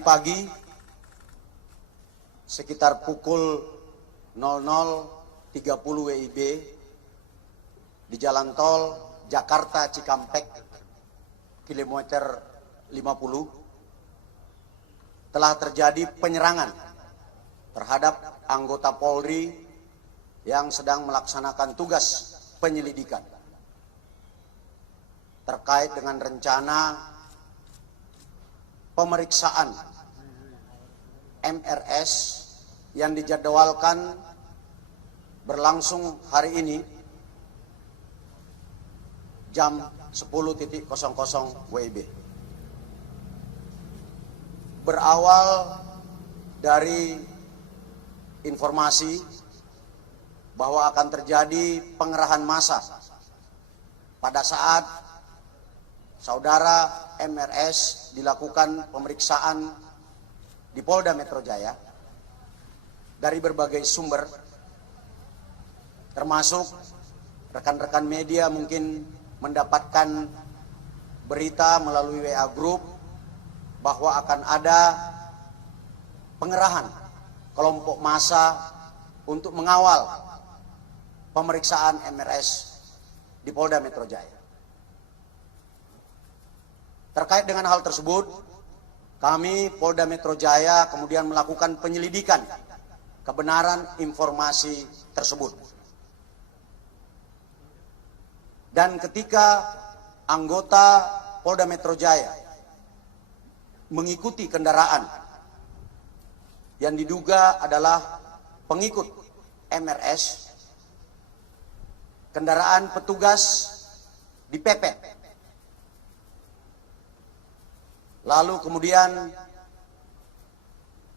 Tadi pagi sekitar pukul 00.30 WIB di jalan tol Jakarta Cikampek kilometer 50 telah terjadi penyerangan terhadap anggota Polri yang sedang melaksanakan tugas penyelidikan terkait dengan rencana pemeriksaan MRS yang dijadwalkan berlangsung hari ini jam 10.00 WIB. Berawal dari informasi bahwa akan terjadi pengerahan massa pada saat saudara MRS dilakukan pemeriksaan di Polda Metro Jaya dari berbagai sumber, termasuk rekan-rekan media mungkin mendapatkan berita melalui WA Group bahwa akan ada pengerahan kelompok massa untuk mengawal pemeriksaan MRS di Polda Metro Jaya. Terkait dengan hal tersebut, kami Polda Metro Jaya kemudian melakukan penyelidikan kebenaran informasi tersebut. Dan ketika anggota Polda Metro Jaya mengikuti kendaraan yang diduga adalah pengikut MRS, kendaraan petugas dipepet. Lalu kemudian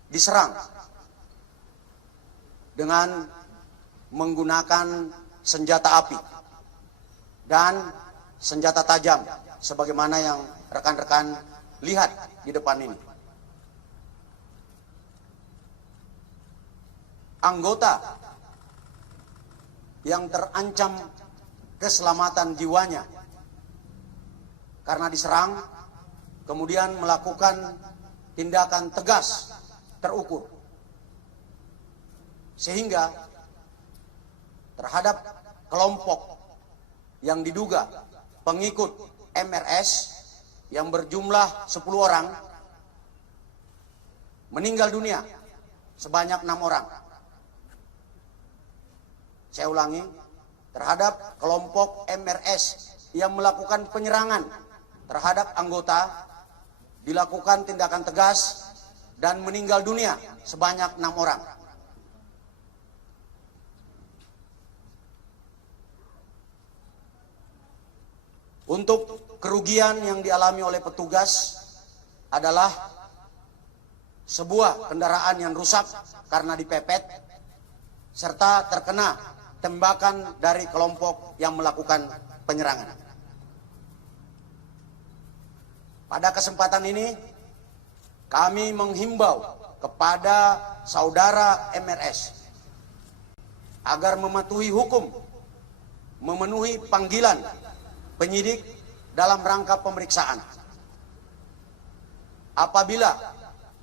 diserang dengan menggunakan senjata api dan senjata tajam sebagaimana yang rekan-rekan lihat di depan ini. Anggota yang terancam keselamatan jiwanya karena diserang kemudian melakukan tindakan tegas terukur sehingga terhadap kelompok yang diduga pengikut MRS yang berjumlah 10 orang meninggal dunia sebanyak 6 orang. Saya ulangi, terhadap kelompok MRS yang melakukan penyerangan terhadap anggota dilakukan tindakan tegas dan meninggal dunia sebanyak 6 orang. Untuk kerugian yang dialami oleh petugas adalah sebuah kendaraan yang rusak karena dipepet serta terkena tembakan dari kelompok yang melakukan penyerangan. Pada kesempatan ini kami menghimbau kepada saudara MRS agar mematuhi hukum, memenuhi panggilan penyidik dalam rangka pemeriksaan. Apabila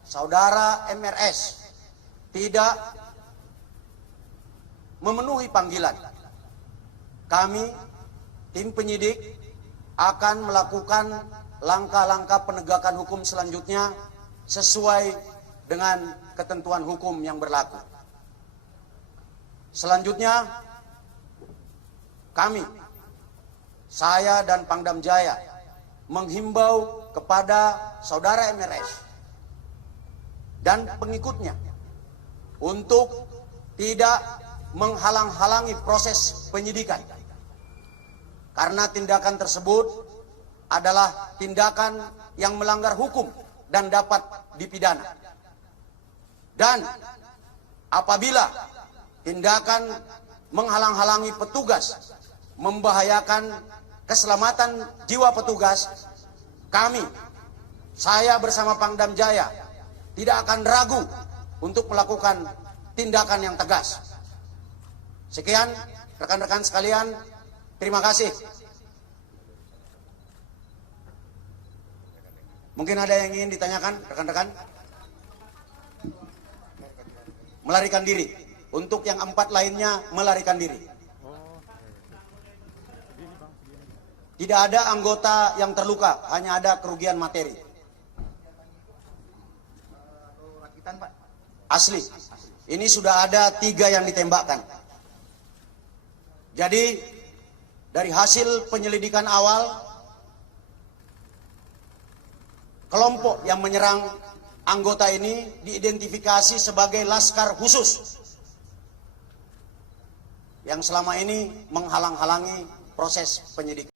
saudara MRS tidak memenuhi panggilan, kami tim penyidik akan melakukan langkah-langkah penegakan hukum selanjutnya sesuai dengan ketentuan hukum yang berlaku. Selanjutnya kami, saya dan Pangdam Jaya menghimbau kepada saudara MRS dan pengikutnya untuk tidak menghalang-halangi proses penyidikan, karena tindakan tersebut adalah tindakan yang melanggar hukum dan dapat dipidana. Dan apabila tindakan menghalang-halangi petugas membahayakan keselamatan jiwa petugas, kami, saya bersama Pangdam Jaya tidak akan ragu untuk melakukan tindakan yang tegas. Sekian rekan-rekan sekalian, terima kasih. Mungkin ada yang ingin ditanyakan rekan-rekan? melarikan diri. Untuk yang 4 lainnya melarikan diri. Tidak ada anggota yang terluka, hanya ada kerugian materi. Asli. Ini sudah ada 3 yang ditembakkan. Jadi dari hasil penyelidikan awal, kelompok yang menyerang anggota ini diidentifikasi sebagai Laskar Khusus yang selama ini menghalang-halangi proses penyidikan.